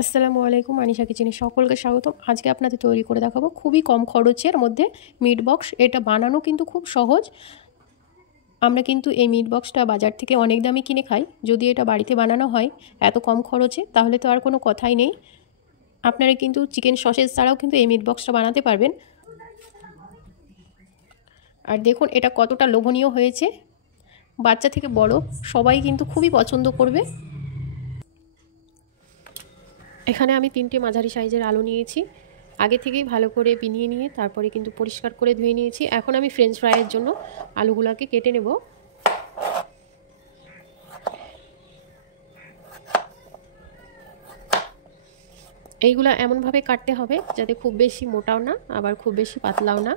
আসসালামু আলাইকুম, আনিশা কিচেনে সকলকে স্বাগতম। আজকে আপনাদের তৈরি করে দেখাবো খুবই কম খরচের মধ্যে মিট বক্স। এটা বানানো কিন্তু খুব সহজ। আমরা কিন্তু এই মিট বক্সটা বাজার থেকে অনেক দামে কিনে খাই। যদি এটা বাড়িতে বানানো হয় এত কম খরচে, তাহলে তো আর কোনো কথাই নেই। আপনারা কিন্তু চিকেন সসেজ ছাড়াও কিন্তু এই মিট বক্সটা বানাতে পারবেন। আর দেখুন এটা কতটা লোভনীয় হয়েছে, বাচ্চা থেকে বড় সবাই কিন্তু খুবই পছন্দ করবে। এখানে আমি 3টে মাঝারি সাইজের আলু নিয়েছি। আগে থেকেই ভালো করে বিনিয়ে নিয়ে তারপরে কিন্তু পরিষ্কার করে ধুয়ে নিয়েছি। এখন আমি ফ্রেঞ্চ ফ্রাইয়ের জন্য আলুগুলোকে কেটে নেব। এইগুলো এমনভাবে কাটতে হবে যাতে খুব বেশি মোটাও না আবার খুব বেশি পাতলাও না।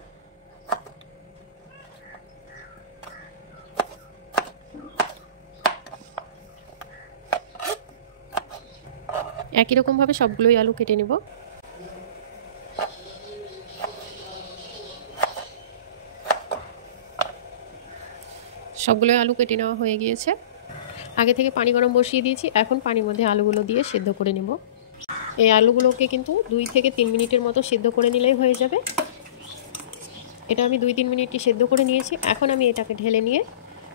একই রকমভাবে সবগুলোই আলু কেটে নেব। সবগুলোই আলু কেটে নেওয়া হয়ে গিয়েছে। আগে থেকে পানি গরম বসিয়ে দিয়েছি। এখন পানির মধ্যে আলুগুলো দিয়ে সেদ্ধ করে নেব। এই আলুগুলোকে কিন্তু 2 থেকে 3 মিনিটের মতো সেদ্ধ করে নিলেই হয়ে যাবে। এটা আমি 2-3 মিনিটই সেদ্ধ করে নিয়েছি। এখন আমি এটাকে ঢেলে নিয়ে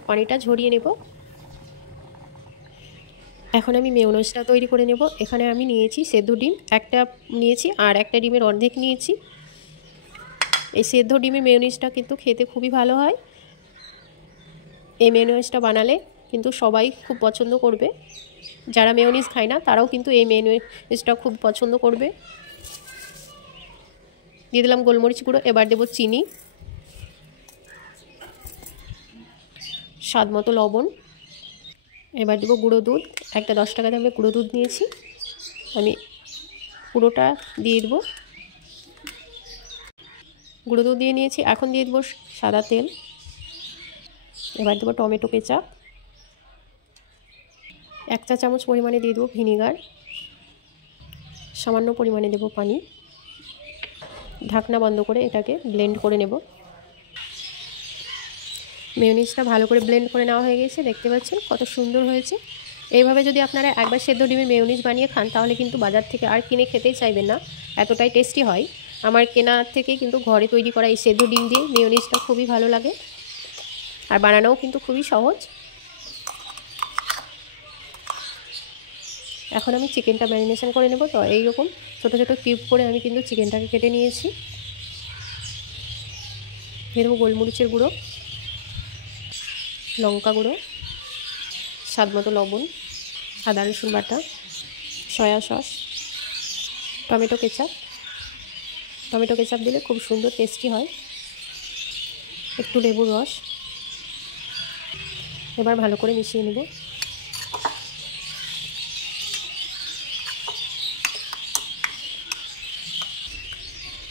পানিটা ঝরিয়ে নেব। এখন আমি মেয়োনেজটা তৈরি করে নেব। এখানে আমি নিয়েছি সেদ্ধ ডিম একটা নিয়েছি আর একটা ডিমের অর্ধেক নিয়েছি। এই সেদ্ধ ডিমের মেয়োনেজটা কিন্তু খেতে খুবই ভালো হয়। এই মেয়োনেজটা বানালে কিন্তু সবাই খুব পছন্দ করবে। যারা মেয়োনিজ খায় না তারাও কিন্তু এই মেয়োনিজটা খুব পছন্দ করবে। দিয়ে দিলাম গোলমরিচ গুঁড়ো। এবার দেবো চিনি, স্বাদ মতো লবণ। এবার দেবো গুঁড়ো দুধ। একটা 10 টাকা দামে গুঁড়ো দুধ নিয়েছি, আমি পুরোটা দিয়ে দেবো। গুঁড়ো দুধ দিয়ে নিয়েছি। এখন দিয়ে দেবো সাদা তেল। এবার দেবো টমেটো কেচাপ। 1 চা চামচ পরিমাণে দিয়ে দেবো ভিনিগার। সামান্য পরিমাণে দেবো পানি। ঢাকনা বন্ধ করে এটাকে ব্লেন্ড করে নেব। মেয়োনিজটা ভালো করে ব্লেন্ড করে নেওয়া হয়ে গেছে। দেখতে পাচ্ছেন কত সুন্দর হয়েছে। এইভাবে যদি আপনারা একবার সেদ্ধ ডিমের মেয়োনিজ বানিয়ে খান তাহলে কিন্তু বাজার থেকে আর কিনে খেতেই চাইবেন না, এতটাই টেস্টি হয়। আমার কেনা থেকে কিন্তু ঘরে তৈরি করা এই সেদ্ধ ডিম দিয়ে মেয়োনিজটা খুবই ভালো লাগে আর বানানোও কিন্তু খুবই সহজ। এখন আমি চিকেনটা ম্যারিনেশন করে নেব। তো এইরকম ছোটো ছোটো কিউব করে আমি কিন্তু চিকেনটাকে কেটে নিয়েছি। দিয়ে দেবো গোলমরিচের গুঁড়ো, লঙ্কা গুঁড়ো, স্বাদ মতো লবণ, আদা রসুন বাটা, soya sauce, tomato ketchup. Tomato ketchup দিলে খুব সুন্দর টেস্টি হয়। একটু লেবুর রস। এবার ভালো করে মিশিয়ে নেব।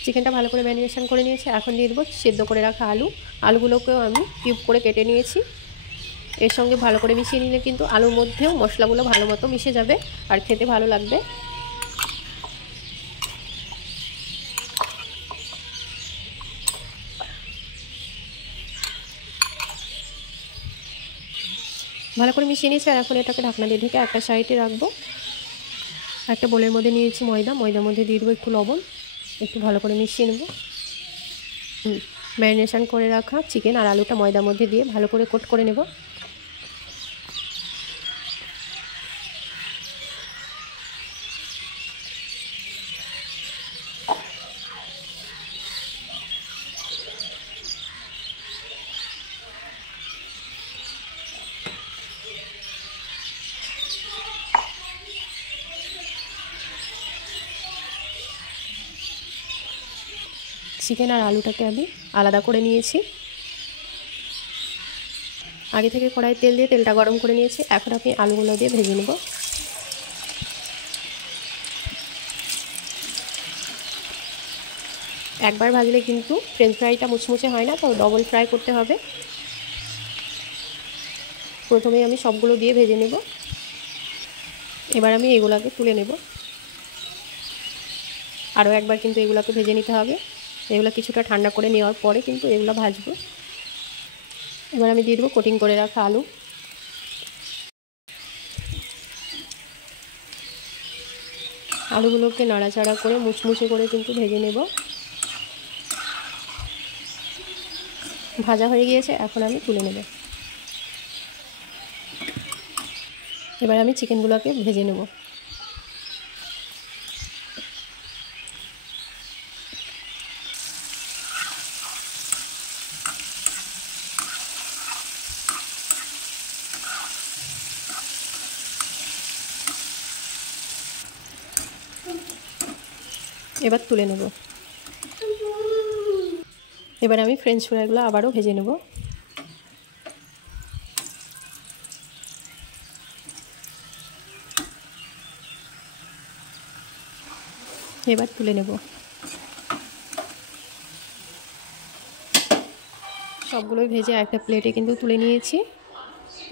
চিকেনটা ভালো করে ম্যারিনেশন করে নিয়েছি। এখন দিয়ে দেবো সেদ্ধ করে রাখা আলুগুলোকেও আমি কিউব করে কেটে নিয়েছি। এর সঙ্গে ভালো করে মিশিয়ে নিলে কিন্তু আলুর মধ্যেও মশলাগুলো ভালো মতো মিশে যাবে আর খেতে ভালো লাগবে। ভালো করে মিশিয়ে নিয়েছি আর এখন এটাকে ঢাকনা দিয়ে ঢেকে একটা সাইডে রাখবো। একটা বোলের মধ্যে নিয়েছি ময়দার মধ্যে দিয়ে দেবো একটু লবণ। একটু ভালো করে মিশিয়ে নেব। ম্যারিনেশন করে রাখা চিকেন আর আলুটা ময়দার মধ্যে দিয়ে ভালো করে কোট করে নেব। চিকেন আর আলুটাকে আমি আলাদা করে নিয়েছি। আগে থেকে কড়াই তেল দিয়ে তেলটা গরম করে নিয়েছি। এখন আমি আলুগুলো দিয়ে ভেজে নেব। একবার ভাজলে কিন্তু ফ্রেঞ্চ ফ্রাইটা মুচমুচে হয় না, তো ডবল ফ্রাই করতে হবে। প্রথমে আমি সবগুলো দিয়ে ভেজে নেব। এবার আমি এগুলোকে তুলে নেব। আরও একবার কিন্তু এগুলোকে ভেজে নিতে হবে। এগুলো কিছুটা ঠান্ডা করে নেওয়ার পরে কিন্তু এগুলো ভাজবো। এবার আমি দিয়ে দেবো কোটিং করে রাখা আলু। আলুগুলোকে নাড়াচাড়া করে মুচমুচে করে কিন্তু ভেজে নেব। ভাজা হয়ে গিয়েছে, এখন আমি তুলে নেব। এবার আমি চিকেনগুলোকে ভেজে নেব। এবার তুলে নেব। এবার আমি ফ্রেঞ্চ ফ্রাইগুলো আবারও ভেজে নেব। এবার তুলে নেব। সবগুলোই ভেজে একটা প্লেটে কিন্তু তুলে নিয়েছি।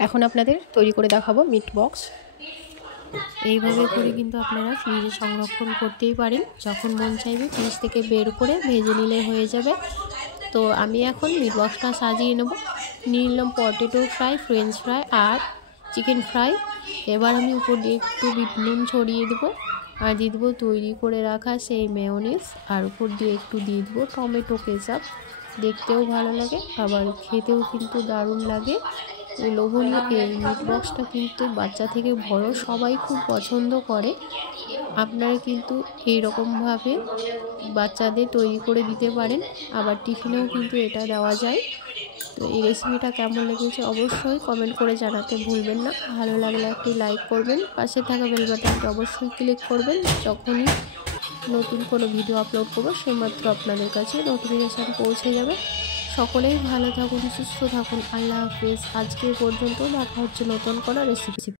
এখন আপনাদের তৈরি করে দেখাবো মিট বক্স। এইভাবে করে কিন্তু আপনারা ফ্রিজে সংরক্ষণ করতেই পারেন, যখন মন চাইবে ফ্রিজ থেকে বের করে ভেজে নিলে হয়ে যাবে। তো আমি এখন মিট বক্সটা সাজিয়ে নেব। নিয়ে নিলাম পটেটো ফ্রাই, ফ্রেঞ্চ ফ্রাই আর চিকেন ফ্রাই। এবার আমি উপর দিয়ে একটু বিট নুন ছড়িয়ে দেবো আর দিয়ে দেবো তৈরি করে রাখা সেই মেয়োনিজ, আর উপর দিয়ে একটু দিয়ে দেবো টমেটো কেচাপ। দেখতেও ভালো লাগে, আবার খেতেও কিন্তু দারুণ লাগে। এই লোভনীয় এই মিট বক্সটা কিন্তু বাচ্চা থেকে বড় সবাই খুব পছন্দ করে। আপনারা কিন্তু এইরকমভাবে বাচ্চাদের তৈরি করে দিতে পারেন, আবার টিফিনেও কিন্তু এটা দেওয়া যায়। তো এই রেসিপিটা কেমন লেগেছে অবশ্যই কমেন্ট করে জানাতে ভুলবেন না। ভালো লাগলে একটি লাইক করবেন, পাশে থাকা বেল বাটনটি অবশ্যই ক্লিক করবেন। যখনই নতুন কোনো ভিডিও আপলোড করবো সেইমাত্র আপনাদের কাছে নোটিফিকেশান পৌঁছে যাবে। সকলেই ভালো থাকুন, সুস্থ থাকুন। আল্লাহ হাফেজ। আজকে পর্যন্ত দেখা হচ্ছে নতুন কোনো রেসিপি।